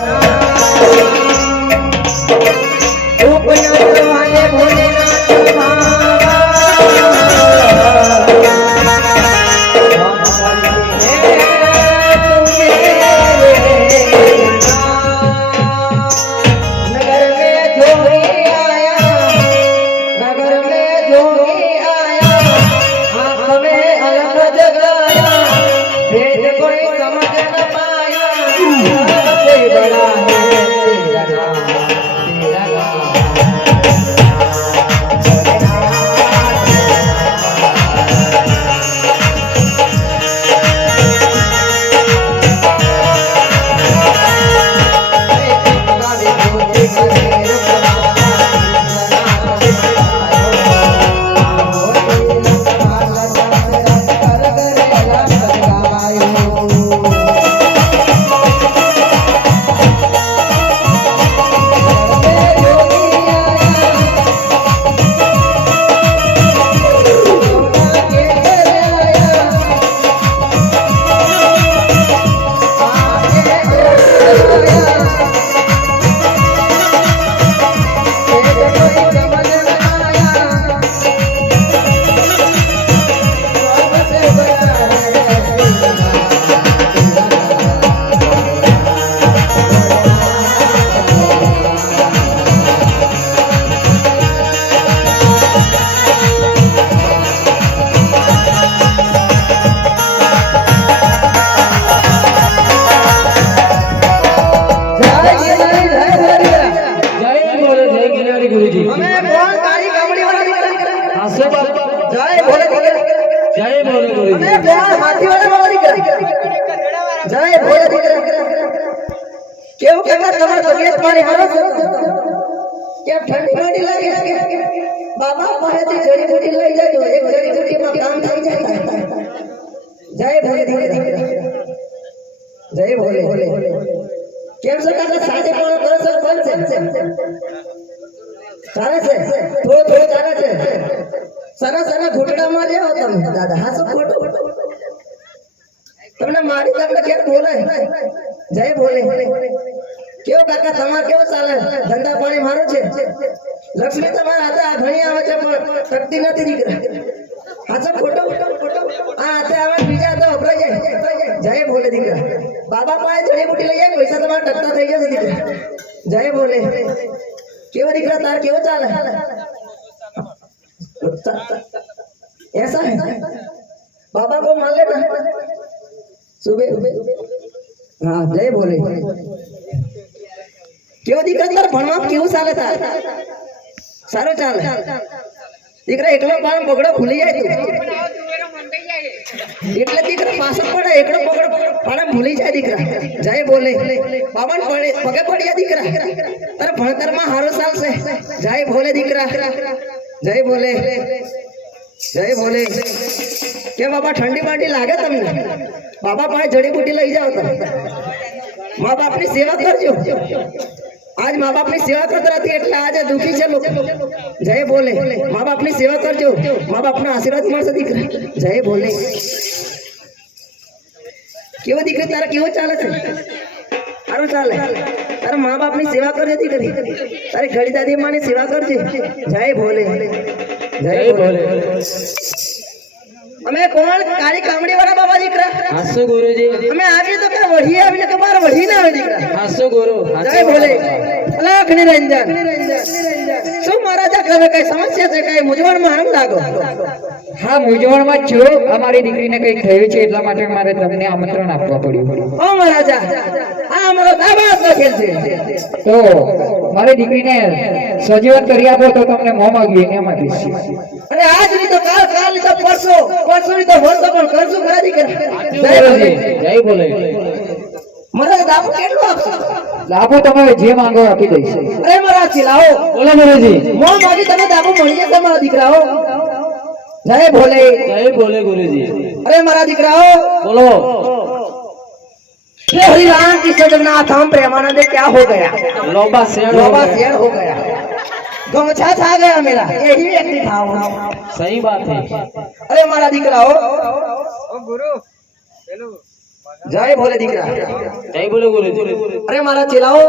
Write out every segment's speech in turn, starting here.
Oh. বেড়া તમારી હરસ? કેમ ઠંડી માંડી લાગે. બાબા પાસેથી જડીબુટી લઈ જજો. એક જડીબુટીમાં કામ થઈ જાય. જય ભોલે દીકરા. જય ભોલે ભોલે. કેમ છો? કાકા, સાજે પણ કરો બંધ છે. ચાલે છે? થોડું થોડું ચાલે છે. સરસ સરસ ઘૂંટડામાં હો તમે. દાદા, હા, શું ખોટું? તમને મારી તમને ક્યારે બોલે જય ભોલે. કેવો કાકા તમારે કેવો ચાલે ધંધા પાણી મારું છે લક્ષ્મી તમારા હાથે આ ઘણી આવે છે પણ શક્તિ નથી દીકરા હા શું ખોટું આ હાથે આવે બીજા હાથે વપરાઈ જાય જય ભોલે દીકરા બાબા પાસે જડીબુટી લઈ જાય પૈસા તમારા ટકતા થઈ જશે દીકરા જય ભોલે કેવો દીકરા તાર કેવો ચાલે ऐसा है बाबा को मान लेना सुबह हाँ जय बोले કેવો દીકરા તાર ભણવા કેવું ચાલે તાર સારું ચાલે. દીકરા એકલો પાણ પગડો ખુલી જાય એટલે દીકરા પાછળ પડે એકડો પગડો પાણ ભૂલી જાય દીકરા. જય બોલે. બાબા પડે, પગે પડ્યા દીકરા. તારે ભણતરમાં હારો ચાલશે. જય ભોલે દીકરા. જય ભોલે જય ભોલે કે બાબા, ઠંડી માંડી લાગે તમને? બાબા પાસે જડીબુટી લઈ જાઓ તમે. મા બાપની સેવા કરજો. આજ મા બાપની સેવા કરતા નથી એટલે આજે દુખી છે લોકો. જય બોલે. મા બાપની સેવા કરજો. મા બાપના આશીર્વાદ મળશે દીકરા. જય બોલે. કેવો દીકરી તારે કેવો ચાલે છે? સારું ચાલે. તારા મા બાપની સેવા કરજે દીકરી. તારી ઘડી દાદી માની સેવા કરજે. જય ભોલે જય બોલે. અમે કોણ? કાળી કામડી વાળા બાબા દીકરા. હાસો ગુરુજી. અમે આવી તો કે વઢી આવીને બાર વઢી ના આવે દીકરા. હાસો ગુરુ જય ભોલે. અલાખ નિરંજન શું મહારાજા કહે કઈ સમસ્યા છે? કઈ મૂંઝવણમાં આમ લાગો? હા મૂંઝવણમાં જ છું. અમારી દીકરીને કઈ થયું છે એટલા માટે મારે તમને આમંત્રણ આપવા પડ્યું. ઓ મહારાજા આ અમારો દાબાદ નો છે. તો મારી દીકરીને સજીવન કરી આપો તો તમને મોં ગયું એમ આપીશ. અને આજની તો કાલ કાલની તો પરસો પરસો ની તો વર્ષો પણ કરશું ખરા દીકરા? જય ભોલે. જય બોલે મહારાજ દાબો કેટલો આપશો લાભો તમે જે માંગો આપી દઈશ અરે મહારાજ લાવો બોલો ગુરુજી મોં માગી તમે દાબો મળી જશે મારા દીકરાઓ જય ભોલે જય બોલે ગુરુજી અરે મારા દીકરાઓ બોલો हे हरि राम कृष्ण जगन्नाथ हम प्रेमानंद क्या हो गया લોબા શેણ बाबा शेर हो गया गमछा छा गया मेरा यही व्यक्ति था वो સહી બાત है अरे मारा દીકરાઓ જય ભોલે દીકરા. જય ભોલે ગુરુ અરે મારા ચેલાઓ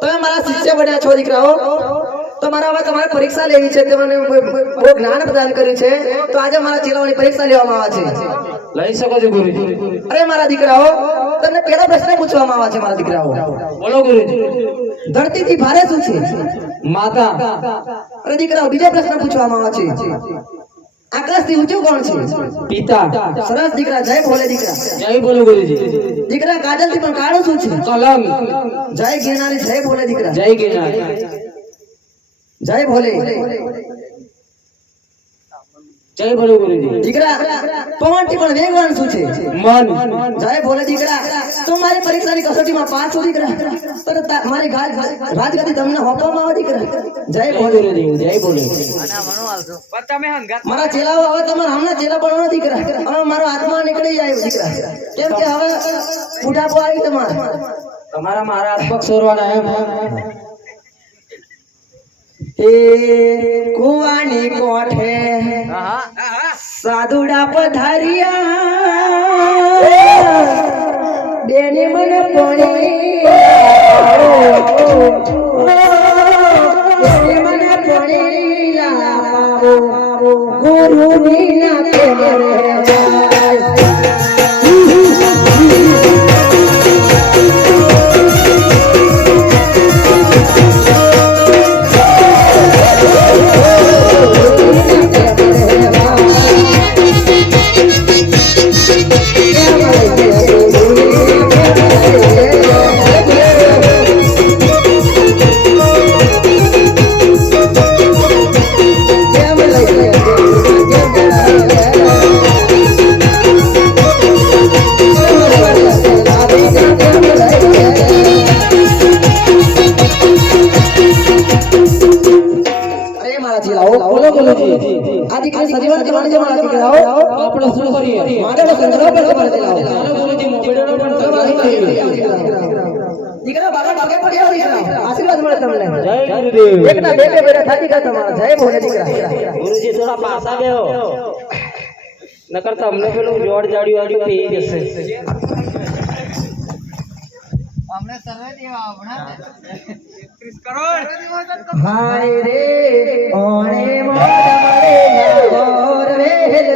તમે મારા શિષ્ય બન્યા છો દીકરાઓ. તો મારા હવે તમારે પરીક્ષા લેવી છે તમને બહુ જ્ઞાન પ્રદાન કર્યું છે. તો આજે મારા ચેલાઓની પરીક્ષા લેવામાં આવે છે. લઈ શકો છો ગુરુજી. અરે મારા દીકરાઓ તમને પહેલો પ્રશ્ન પૂછવામાં આવે છે મારા દીકરાઓ. બોલો ગુરુજી. ધરતીથી ભારે શું છે? માતા. અરે દીકરાઓ બીજો પ્રશ્ન પૂછવામાં આવે છે. આકાશથી ઊંચું કોણ છે? પિતા. સરસ દીકરા જય ભોલે દીકરા. જય બોલે ગુરુજી. દીકરા પણ કાળો શું છે? કલમ. જય ગિરનારી જય ભોલે દીકરા. જય ગિરનાર. જય ભોલે. જય બોલે ગુરુજી. દીકરા પવનથી પણ વેગવાન શું છે? મન. જય ભોલે દીકરા. તો મારી પરીક્ષાની કસોટીમાં પાસ છો દીકરા. પર મારી ગાજ- રાજગાદી તમને હોપવામાં આવે દીકરા. જય જય ભોલે ગુરુજી. જય બોલે મારા ચેલાઓ હવે તમારા હમણાં ચેલા નથી દીકરા. હવે મારો આત્મા નીકળી જાય દીકરા. કેમ કે હવે બુઢાપો આવી તમારે. તમારા મારા હાથ પગ સોરવાના એમ. એ કુવાની કોઠે સાધુડા પધાર્યા. બેને મને પાણી બેની મને પાણી લાવો ગુરુની નાખે આપણે શું કરીએ માટેનો સંગ્રહ પણ તમારે ચલાવો. ચાલો ગુરુજી મોબાઈલનો પણ સંગ્રહ કરીએ. દીકરા બાબા ભાગે પડ્યા દીકરા આશીર્વાદ મળે તમને. જય ગુરુદેવ. એકના બે બે બેટા થાકી ગયા તમારા. જય ભોલે દીકરા. ગુરુજી થોડા પાસા બેહો. નકર તમને પેલું જોડ જાડ્યું આડ્યું થઈ જશે. હાય રે ઓણે મોડ મળે ગોર વેલ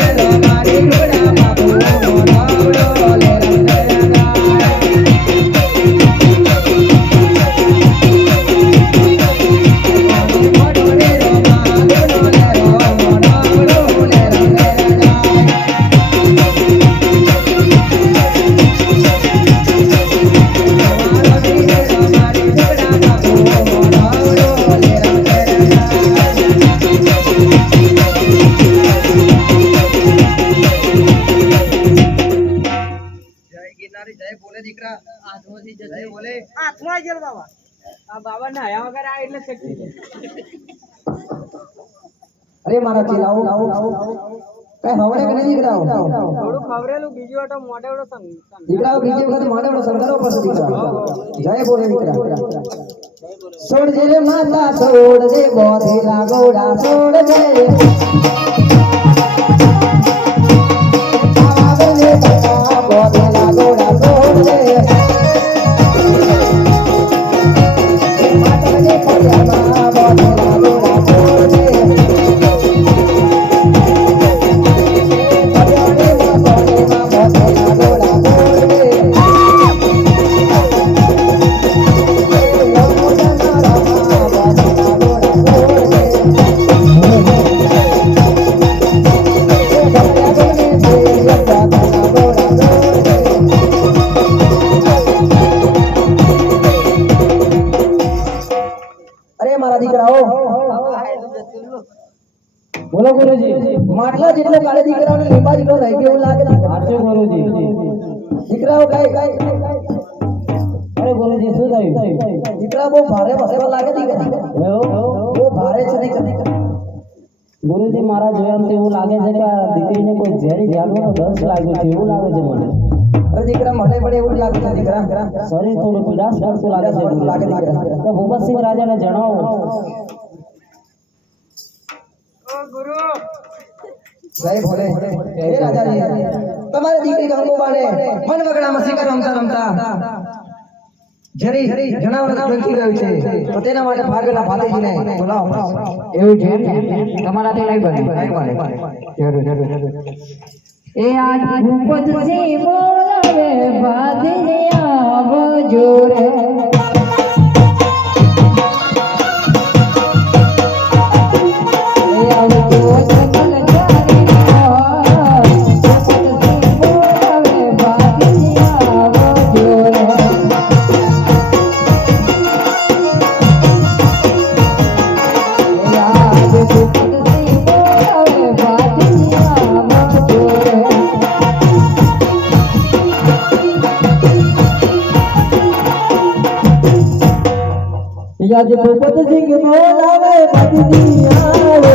Thank you. અરે મારા ચીલાઓ કઈ હવડે કે નહીં દીકરાઓ? દીકરાઓ બીજી વખત મોડેવડો સંગ કરો પછી દીકરા જય બોલે દીકરા. છોડ દે માતા છોડ દે બોધેલા ગોડા છોડ દે બોલો ગુરુજી. માટલા જેટલો કાલે દીકરાઓને લીંબા નો રહી ગયો લાગે સાચું ગુરુજી. દીકરાઓ કઈ કઈ અરે ગુરુજી શું થયું? દીકરા બહુ ભારે વસવા લાગે દીકરા. બહુ ભારે છે દીકરા. ગુરુજી મારા જોયા એવું લાગે છે કે દીકરીને કોઈ ઝેરી જાનવરનો દસ લાગ્યું છે એવું લાગે છે મને. અરે દીકરા મને પડે એવું જ લાગે દીકરા શરીર થોડું પીડાશ કરતું લાગે છે. લાગે દીકરા તો ભૂપતસિંહ રાજાને જણાવો. જય ભોલે. હે રાજાજી. તમારી દીકરી ગંગોબાને મન વગડામાં શિકાર રમતા રમતા જરી જનાવર ધમકી ગયું છે. તો તેના માટે ભાગેલા ભાતીજીને બોલાવો. એવું છે? તમારાથી નહીં બને. જરૂર જરૂર જરૂર. એ આજ ભૂપતસિંહ બોલાવે ભાદને આવજો રે. આજ ભગત સિંહ બોલાવે ભગતી આવો